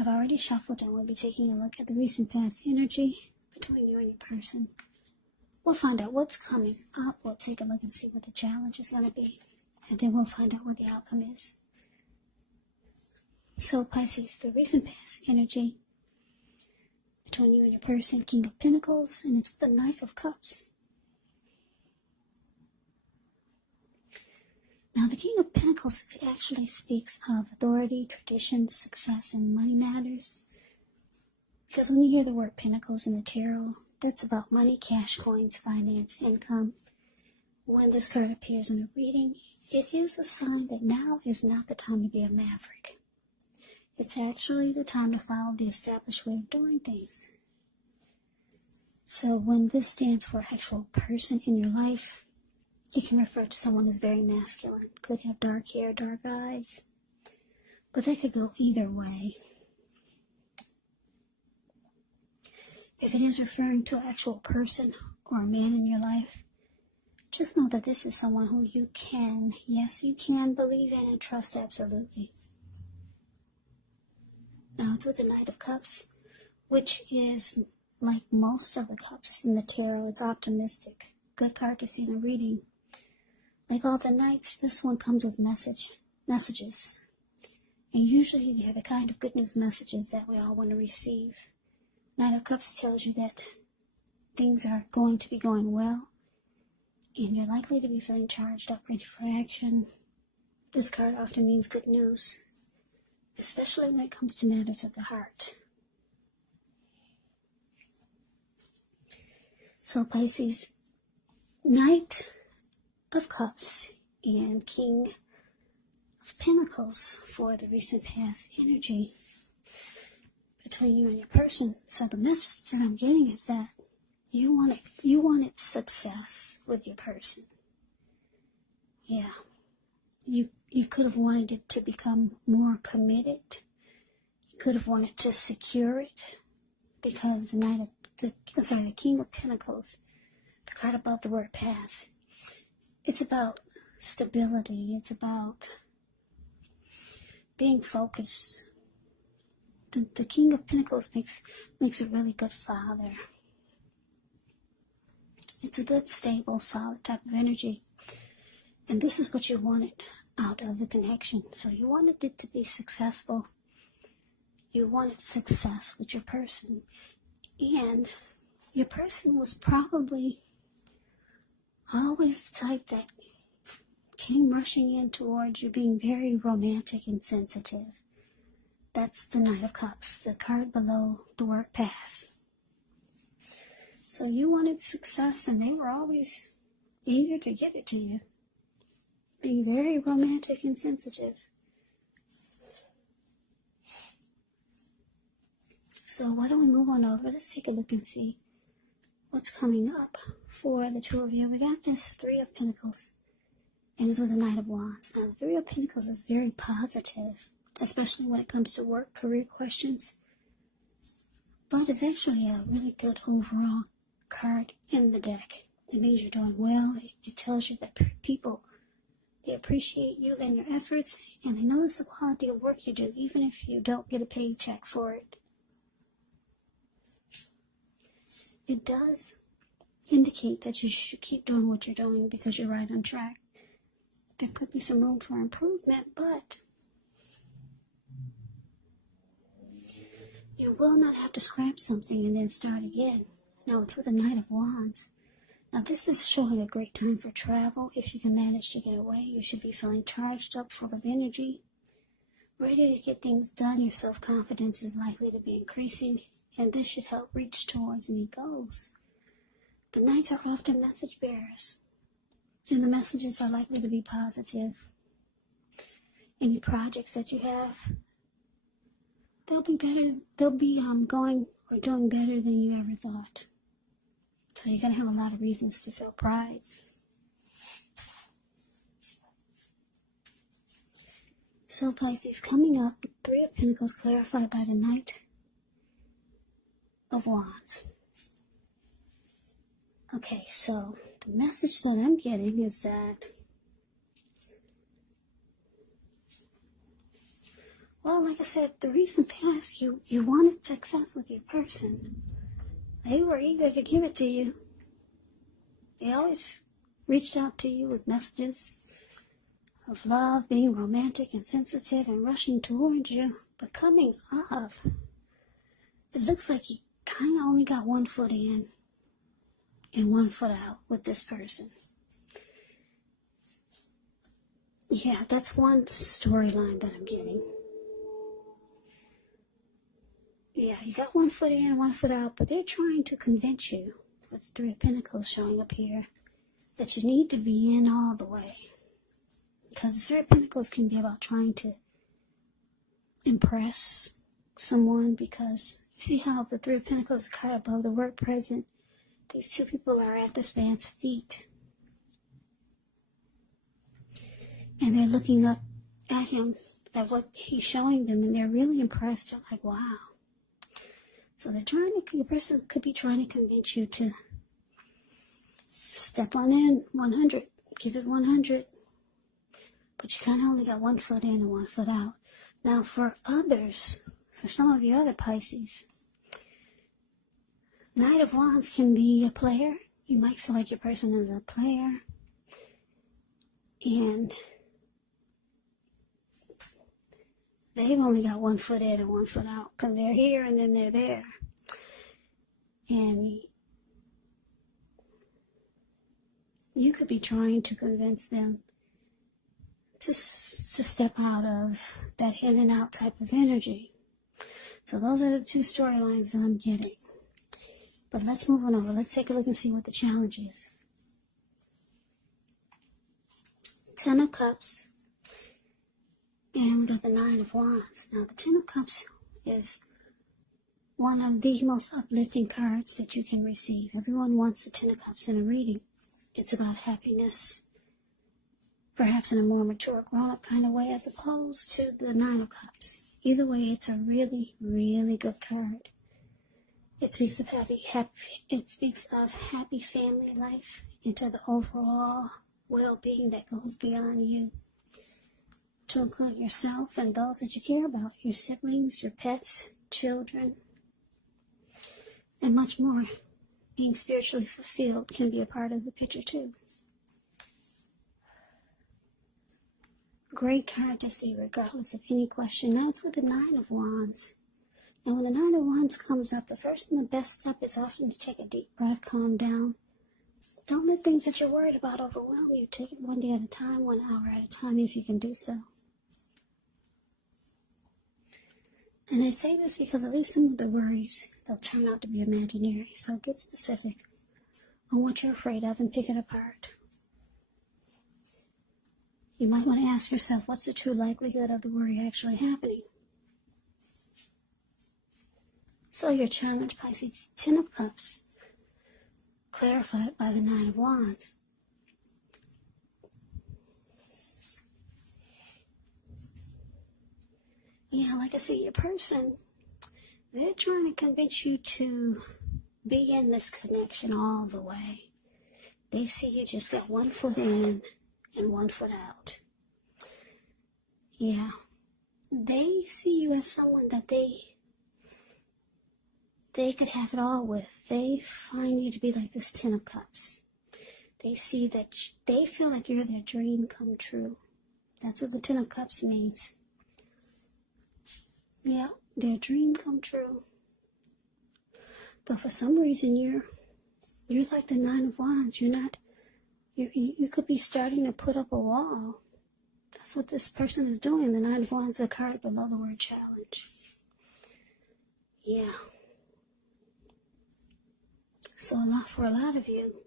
I've already shuffled and we'll be taking a look at the recent past energy between you and your person. We'll find out what's coming up. We'll take a look and see what the challenge is going to be. And then we'll find out what the outcome is. So Pisces, the recent past energy between you and your person, King of Pentacles, and it's with the Knight of Cups. Now, the King of Pentacles actually speaks of authority, tradition, success, and money matters. Because when you hear the word Pentacles in the tarot, that's about money, cash, coins, finance, income. When this card appears in a reading, it is a sign that now is not the time to be a maverick. It's actually the time to follow the established way of doing things. So when this stands for actual person in your life, it can refer to someone who's very masculine. Could have dark hair, dark eyes. But that could go either way. If it is referring to an actual person or a man in your life, just know that this is someone who you can, yes, you can believe in and trust absolutely. Now, it's with the Knight of Cups, which is like most of the cups in the tarot. It's optimistic. Good card to see in a reading. Like all the Knights, this one comes with messages. And usually we have a kind of good news messages that we all want to receive. Knight of Cups tells you that things are going to be going well. And you're likely to be feeling charged up, ready for action. This card often means good news, especially when it comes to matters of the heart. So Pisces, Knight of Cups and King of Pentacles for the recent past energy between you and your person. So the message that I'm getting is that you wanted success with your person. Yeah. You could have wanted it to become more committed. You could have wanted to secure it because the King of Pentacles, the card above the word pass, it's about stability. It's about being focused. The King of Pentacles makes a really good father. It's a good, stable, solid type of energy. And this is what you wanted out of the connection. So you wanted it to be successful. You wanted success with your person. And your person was probably always the type that came rushing in towards you, being very romantic and sensitive. That's the Knight of Cups, the card below the word pass. So you wanted success, and they were always eager to give it to you. Being very romantic and sensitive. So why don't we move on over? Let's take a look and see what's coming up for the two of you. We got this Three of Pentacles, and it's with the Knight of Wands. Now, the Three of Pentacles is very positive, especially when it comes to work, career questions. But it's actually a really good overall card in the deck. It means you're doing well. It tells you that people, they appreciate you and your efforts, and they notice the quality of work you do, even if you don't get a paycheck for it. It does indicate that you should keep doing what you're doing because you're right on track. There could be some room for improvement, but you will not have to scrap something and then start again. No, it's with a Knight of Wands. Now, this is showing a great time for travel. If you can manage to get away, you should be feeling charged up, full of energy, ready to get things done. Your self-confidence is likely to be increasing, and this should help reach towards any goals. The Knights are often message bearers, and the messages are likely to be positive. Any projects that you have, they'll be better. They'll be going or doing better than you ever thought. So you're going to have a lot of reasons to feel pride. So Pisces, coming up, Three of Pentacles clarified by the Knight of Wands. Okay, so the message that I'm getting is that Well, like I said, the recent past, you wanted success with your person. They were eager to give it to you. They always reached out to you with messages of love, being romantic and sensitive and rushing towards you. But coming up, it looks like you kind of only got 1 foot in and 1 foot out with this person. Yeah, that's one storyline that I'm getting. Yeah, you got 1 foot in, 1 foot out, but they're trying to convince you, with the Three of Pentacles showing up here, that you need to be in all the way. Because the Three of Pentacles can be about trying to impress someone, because you see how the Three of Pentacles is a card above the word present. These two people are at this man's feet. And they're looking up at him, at what he's showing them, and they're really impressed. They're like, wow. So they're trying to, your person could be trying to convince you to step on in 100, give it 100. But you kind of only got 1 foot in and 1 foot out. Now for others, for some of you other Pisces, Knight of Wands can be a player. You might feel like your person is a player. And they've only got 1 foot in and 1 foot out, because they're here and then they're there. And you could be trying to convince them to step out of that in and out type of energy. So those are the two storylines that I'm getting. But let's move on over. Let's take a look and see what the challenge is. 10 of Cups. And we got the 9 of Wands. Now, the 10 of Cups is one of the most uplifting cards that you can receive. Everyone wants the 10 of Cups in a reading. It's about happiness, perhaps in a more mature, grown-up kind of way, as opposed to the 9 of Cups. Either way, it's a really, really good card. It speaks of happy family life, into the overall well-being that goes beyond you, to include yourself and those that you care about, your siblings, your pets, children, and much more. Being spiritually fulfilled can be a part of the picture too. Great card to see regardless of any question. Now it's with the 9 of Wands. And when the 9 of Wands comes up, the first and the best step is often to take a deep breath, calm down. Don't let things that you're worried about overwhelm you. Take it one day at a time, 1 hour at a time, if you can do so. And I say this because at least some of the worries, they'll turn out to be imaginary. So get specific on what you're afraid of and pick it apart. You might want to ask yourself, what's the true likelihood of the worry actually happening? So your challenge, Pisces, 10 of Cups, clarified by the 9 of Wands. Yeah, like I see, your person, they're trying to convince you to be in this connection all the way. They see you just got 1 foot in and 1 foot out. Yeah. They see you as someone that they could have it all with. They find you to be like this 10 of Cups. They see that they feel like you're their dream come true. That's what the 10 of Cups means. Yeah, their dream come true. But for some reason, you're like the 9 of Wands. You could be starting to put up a wall. That's what this person is doing. The 9 of Wands is a card below the word challenge. Yeah. So for a lot of you,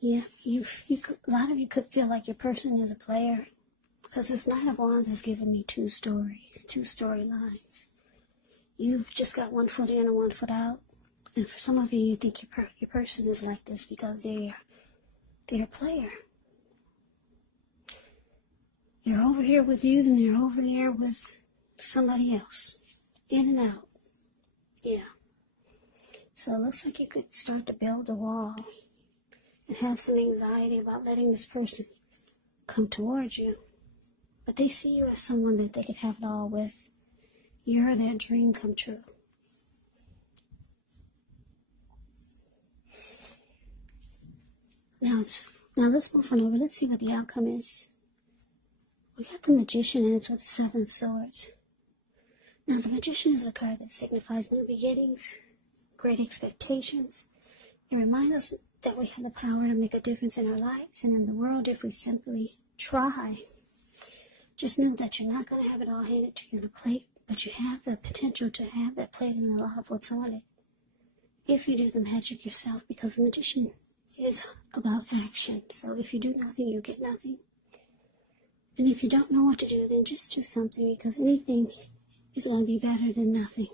yeah, a lot of you could feel like your person is a player. Because this 9 of Wands is giving me two stories, two storylines. You've just got 1 foot in and 1 foot out. And for some of you, you think your person is like this because they're a player. They're over here with you, then they're over there with somebody else. In and out. Yeah. So it looks like you could start to build a wall and have some anxiety about letting this person come towards you. but they see you as someone that they could have it all with. You're their dream come true. Now let's move on over. Let's see what the outcome is. We got the Magician, and it's with the Seven of Swords. Now, the Magician is a card that signifies new beginnings, great expectations. It reminds us that we have the power to make a difference in our lives and in the world if we simply try. Just know that you're not going to have it all handed to you on a plate, but you have the potential to have that plate and a lot of what's on it. If you do the magic yourself, because the Magician is about action. So if you do nothing, you get nothing. And if you don't know what to do, then just do something, because anything is going to be better than nothing.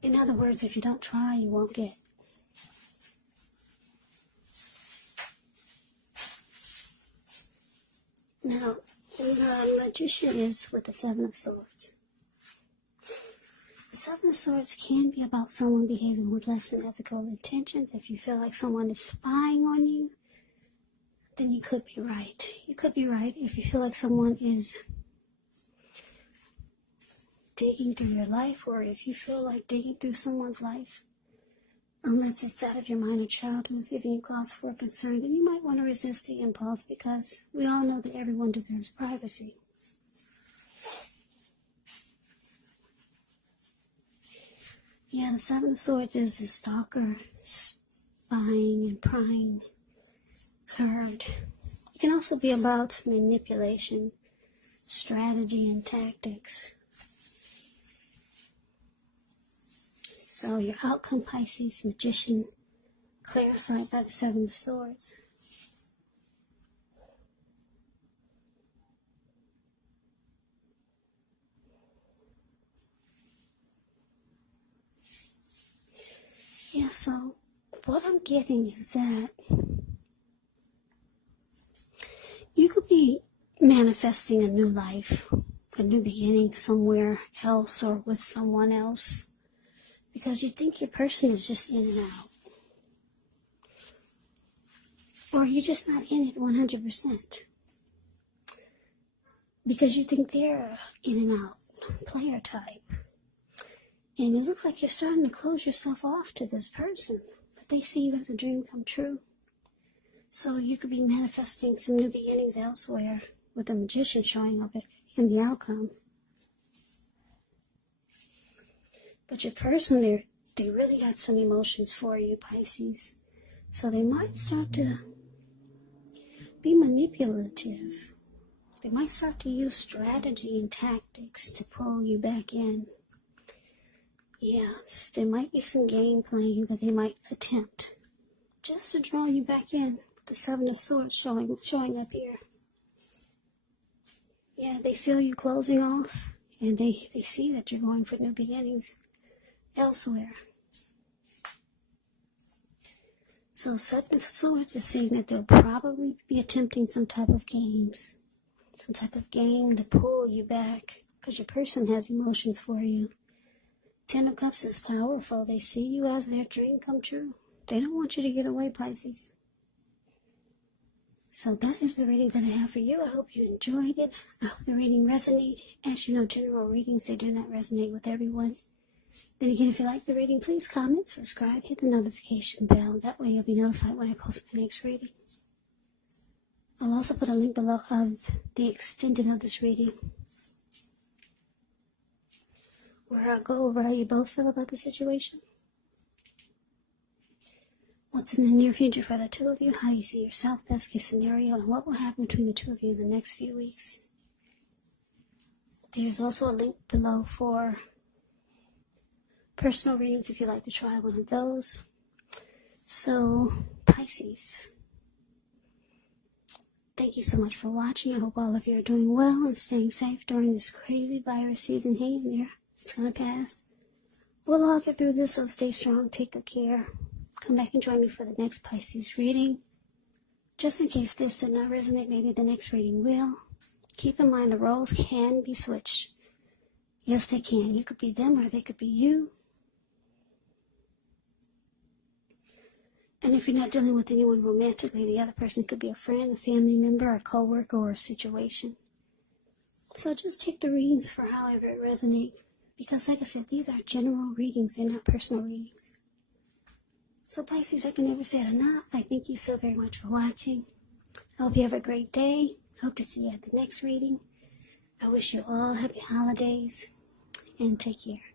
In other words, if you don't try, you won't get. Now, the Magician is with the Seven of Swords. The Seven of Swords can be about someone behaving with less than ethical intentions. If you feel like someone is spying on you, then you could be right. You could be right if you feel like someone is digging through your life, or if you feel like digging through someone's life, unless it's that of your minor child who's giving you cause for concern, then you might want to resist the impulse, because we all know that everyone deserves privacy. Yeah, the Seven of Swords is the stalker, spying and prying card. It can also be about manipulation, strategy, and tactics. So your outcome, Pisces, Magician, clarified by the Seven of Swords. Yeah, so what I'm getting is that you could be manifesting a new life, a new beginning somewhere else or with someone else, because you think your person is just in and out. Or you're just not in it 100%. Because you think they're in and out player type. And it looks like you're starting to close yourself off to this person, but they see you as a dream come true. So you could be manifesting some new beginnings elsewhere with the Magician showing up in the outcome. But your person, they really got some emotions for you, Pisces. So they might start to be manipulative. They might start to use strategy and tactics to pull you back in. Yes, there might be some game playing that they might attempt just to draw you back in. The Seven of Swords showing up here. Yeah, they feel you closing off, and they see that you're going for new beginnings elsewhere. So Seven of Swords is saying that they'll probably be attempting some type of game to pull you back, because your person has emotions for you. Ten of Cups is powerful. They see you as their dream come true. They don't want you to get away, Pisces. So that is the reading that I have for you. I hope you enjoyed it. I hope the reading resonated. As you know, general readings, they do not resonate with everyone. Then again, if you like the reading, please comment, subscribe, hit the notification bell. That way you'll be notified when I post the next reading. I'll also put a link below of the extended of this reading, where I'll go over how you both feel about the situation, what's in the near future for the two of you, how you see yourself, best case scenario, and what will happen between the two of you in the next few weeks. There's also a link below for personal readings if you'd like to try one of those. So, Pisces, thank you so much for watching. I hope all of you are doing well and staying safe during this crazy virus season. Hang in there. It's going to pass. We'll all get through this, so stay strong, take good care. Come back and join me for the next Pisces reading. Just in case this did not resonate, maybe the next reading will. Keep in mind the roles can be switched. Yes, they can. You could be them or they could be you. And if you're not dealing with anyone romantically, the other person could be a friend, a family member, a co-worker, or a situation. So just take the readings for however it resonates. Because like I said, these are general readings, they're not personal readings. So Pisces, I can never say it enough. I thank you so very much for watching. I hope you have a great day. I hope to see you at the next reading. I wish you all happy holidays and take care.